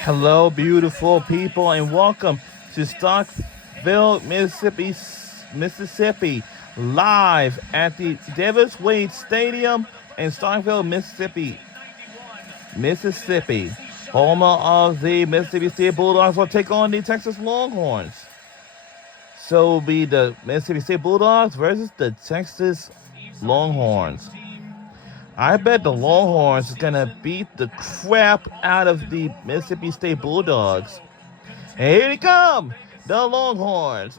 Hello, beautiful people, and welcome to Starkville, Mississippi, live at the Davis Wade Stadium in Starkville, Mississippi. Home of the Mississippi State Bulldogs will take on the Texas Longhorns. So it will be the Mississippi State Bulldogs versus the Texas Longhorns. I bet the Longhorns is going to beat the crap out of the Mississippi State Bulldogs. And here they come, the Longhorns.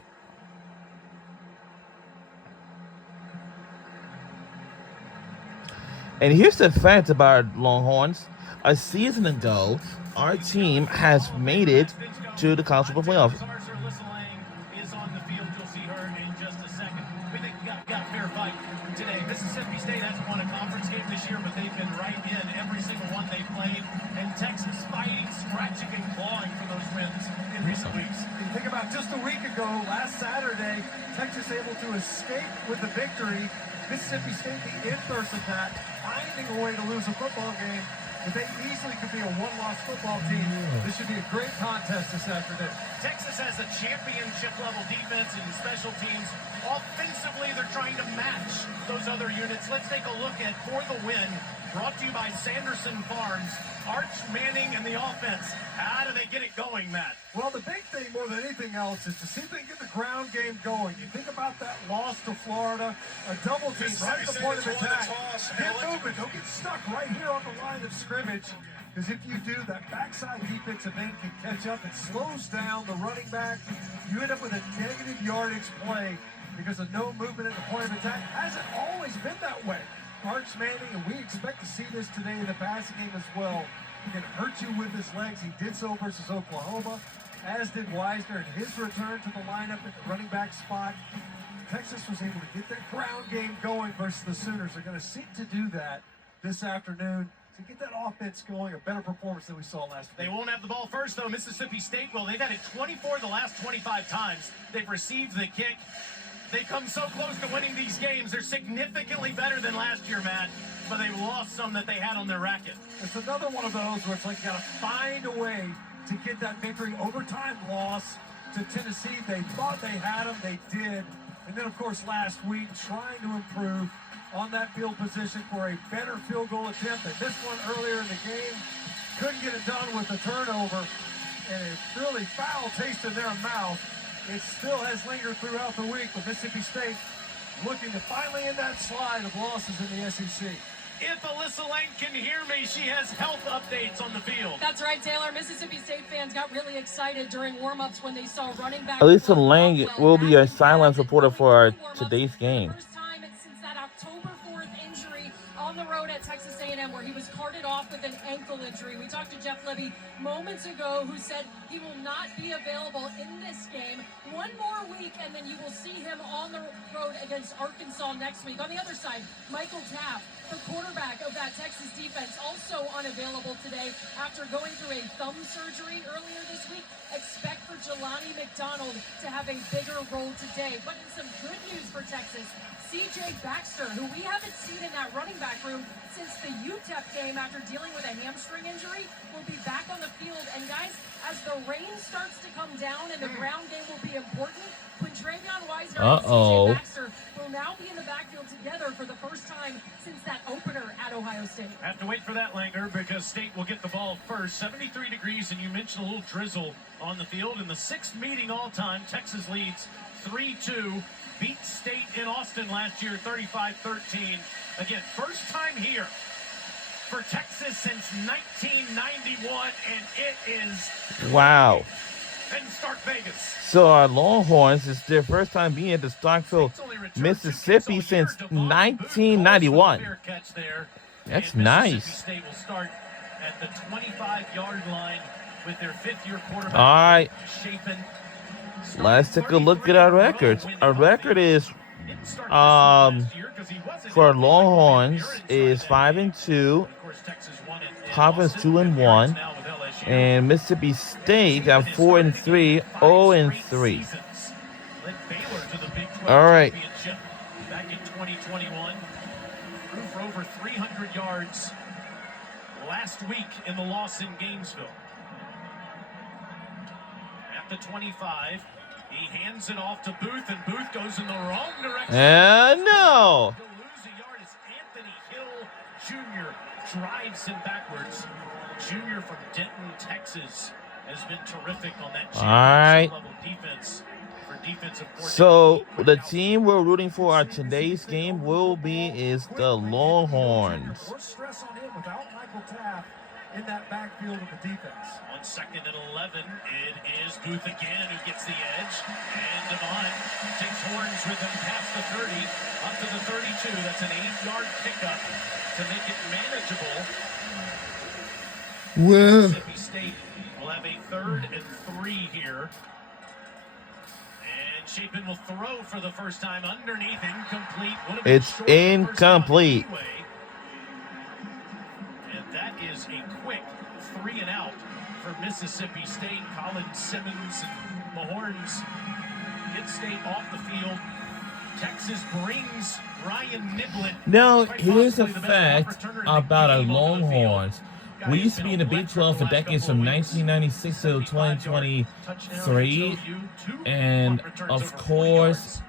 And here's the fact about Longhorns. A season ago, our team has made it to the college football playoff. Mississippi State hasn't won a conference game this year, but they've been right in every single one they've played. And Texas fighting, scratching, and clawing for those wins in recent weeks. You think about just a week ago, last Saturday, Texas able to escape with the victory. Mississippi State, the inverse of that, finding a way to lose a football game. But they easily could be a one-loss football team. This should be a great contest this afternoon. Texas has a championship-level defense and special teams. Offensively, they're trying to match those other units. Let's take a look at For the Win, brought to you by Sanderson Farms. Arch Manning and the offense. How do they get it going, Matt? Well, the big thing more than anything else is to see if they can get the ground game going. You think about that loss to Florida, a double team right at the point of attack. Get moving. Don't get stuck right here on the line of scrimmage. Because if you do, that backside defensive end can catch up. It slows down the running back. You end up with a negative yardage play because of no movement at the point of attack. Hasn't always been that way. Arch Manning, and we expect to see this today in the passing game as well. He can hurt you with his legs. He did so versus Oklahoma, as did Wisner in his return to the lineup at the running back spot. Texas was able to get that ground game going versus the Sooners. They're going to seek to do that this afternoon to get that offense going, a better performance than we saw last week. They won't have the ball first, though. Mississippi State, well, they've had it 24 the last 25 times. They've received the kick. They've come so close to winning these games. They're significantly better than last year, Matt, but they've lost some that they had on their racket. It's another one of those where it's like you got to find a way to get that victory. Overtime loss to Tennessee. They thought they had them. They did. And then, of course, last week, trying to improve on that field position for a better field goal attempt. They missed one earlier in the game. Couldn't get it done with the turnover. And a really foul taste in their mouth. It still has lingered throughout the week, but Mississippi State looking to finally end that slide of losses in the SEC. If Alyssa Lang can hear me, she has health updates on the field. That's right, Taylor. Mississippi State fans got really excited during warm-ups when they saw running back Alyssa Lang will be a silence reporter for our today's game. First time since that October 4th injury on the road at Texas A&M where he was carted off with an ankle injury. We talked to Jeff Libby moments ago who said he will not be available in this game. One more week and then you will see him on the road against Arkansas next week. On the other side, Michael Taft, the quarterback of that Texas defense, also unavailable today after going through a thumb surgery earlier this week. Expect for Jelani McDonald to have a bigger role today. But in some good news for Texas, C.J. Baxter, who we haven't seen in that running back room since the UTEP game after dealing with a hamstring injury, will be back on the field. And guys, as the rain starts to come down and the ground game will be important, Quintravion Wisner and C.J. Baxter will now be in the backfield together for the first time since that opener at Ohio State. Have to wait for that, Langer, because State will get the ball first. 73 degrees, and you mentioned a little drizzle on the field. In the sixth meeting all-time, Texas leads 3-2. Beat State in Austin last year, 35-13. Again, first time here for Texas since 1991, and it is wow. In Stark Vegas. So our Longhorns is their first time being at the Starkville, Mississippi since 1991. That's nice. State will start at the 25-yard line with their fifth-year quarterback. All right. Chapin. Let's take a look at our records. Our record is for Longhorns is 5-2, Conference 2-1, and Mississippi State got 4-3, 0-3. All right. Back in 2021, threw for over 300 yards last week in the loss in Gainesville. At the 25, he hands it off to Booth, and Booth goes in the wrong direction. And no. To lose a yard as Anthony Hill Jr. drives him backwards. Jr. from Denton, Texas, has been terrific on that championship level defense. So the team we're rooting for our today's game is the Longhorns. More stress on him without Michael Taft in that backfield of the defense. On 2nd and 11, it is Booth again who gets the edge. And Devon takes horns with him past the 30, up to the 32. That's an 8-yard pickup to make it manageable. Well, Mississippi State will have a 3rd and 3 here. Chapin will throw for the first time underneath, incomplete. It's incomplete. Anyway. And that is a quick 3 and out for Mississippi State. Colin Simmons and the Horns get State off the field. Texas brings Ryan Niblett. Now, here's a fact about our Longhorns. We used to be in the Big 12 for decades from 1996 to 2023. And, of course,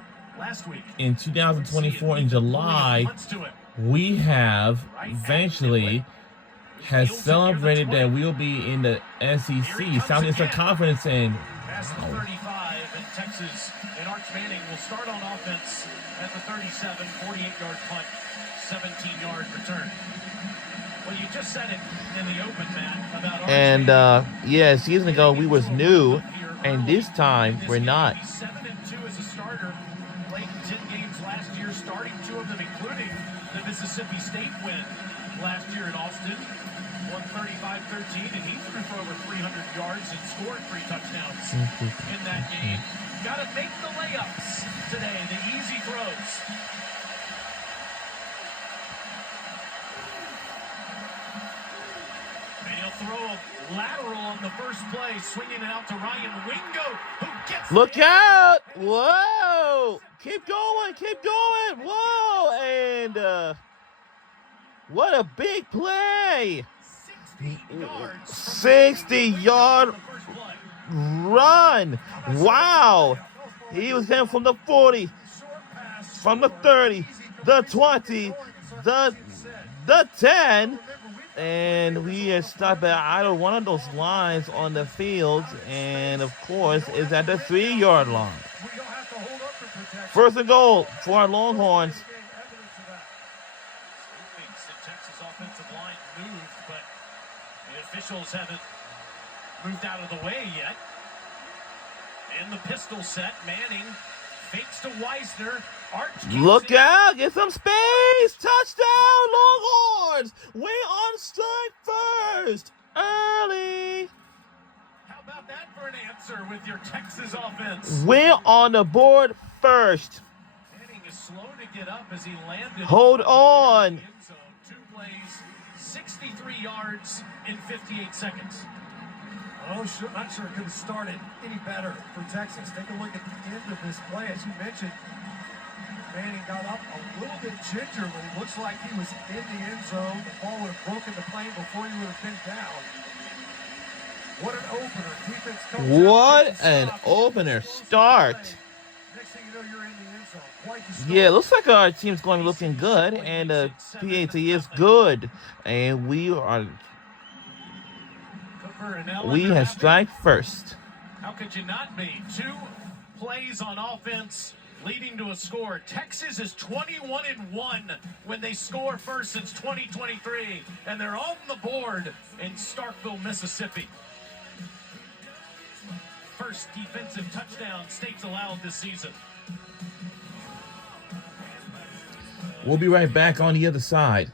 in 2024 in July, we have eventually has celebrated that we'll be in the SEC, Southeastern Conference. And past the 35, and Texas and Arch Manning will start on offense at the 37, 48-yard punt, 17-yard return. Well, you just said it in the open, Matt, about and yeah, a season ago we was new, and this time we're not. 7-2 as a starter, played 10 games last year, starting 2 of them, including the Mississippi State win last year in Austin. Won 35-13, and he threw for over 300 yards and scored 3 touchdowns in that game. Got to make the layups today, the easy throws. Throw a lateral on the first play, swinging it out to Ryan Wingo, who gets Look out! Whoa! Keep going, keep going! Whoa! And what a big play! 60-yard run! Wow! He was in from the 40, from the 30, the 20, the 10. And we are stopped at either one of those lines on the field, and of course is at the 3-yard line. 1st and goal for our Longhorns. The Texas offensive line moved, but the officials haven't moved out of the way yet. In the pistol set, Manning fakes to Weisner. Look out! Get some space! Touchdown, Longhorns! We're on strike first, early. How about that for an answer with your Texas offense? We're on the board first. Manning is slow to get up as he landed. Hold on. 2 plays, 63 yards in 58 seconds. Oh, sure, not sure it could have started any better for Texas. Take a look at the end of this play. As you mentioned, Manning got up a little bit gingerly. Looks like he was in the end zone. The ball would have broken the plane before he would have been down. What an opener. Defense comes What an opener start. Next thing you know, you're in the end zone. Quite the story. Yeah, it looks like our team's going to be looking good, and the PAT is good. And we have strike first. How could you not be? 2 plays on offense leading to a score. Texas is 21-1 when they score first since 2023, and they're on the board in Starkville, Mississippi. First defensive touchdown State's allowed this season. We'll be right back on the other side.